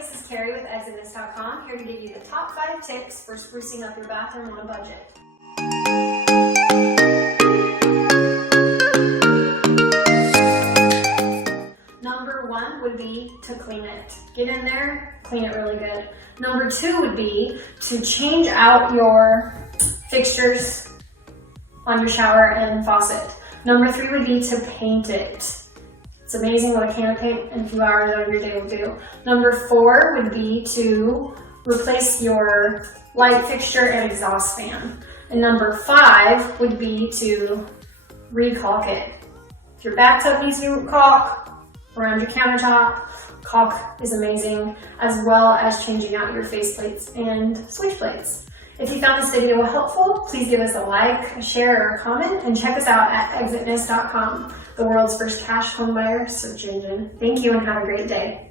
this is Kerri with ExitNest.com, here to give you the top 5 tips for sprucing up your bathroom on a budget. Number 1 would be to clean it. Get in there, clean it really good. Number 2 would be to change out your fixtures on your shower and faucet. Number 3 would be to paint it. It's amazing what a can of paint in a few hours out of your day will do. Number 4 would be to replace your light fixture and exhaust fan. And number 5 would be to re-caulk it. If your bathtub needs new caulk, around your countertop, caulk is amazing, as well as changing out your faceplates and switch plates. If you found this video helpful, please give us a like, a share, or a comment, and check us out at ExitNest.com, the world's first cash home buyer search engine. Thank you and have a great day.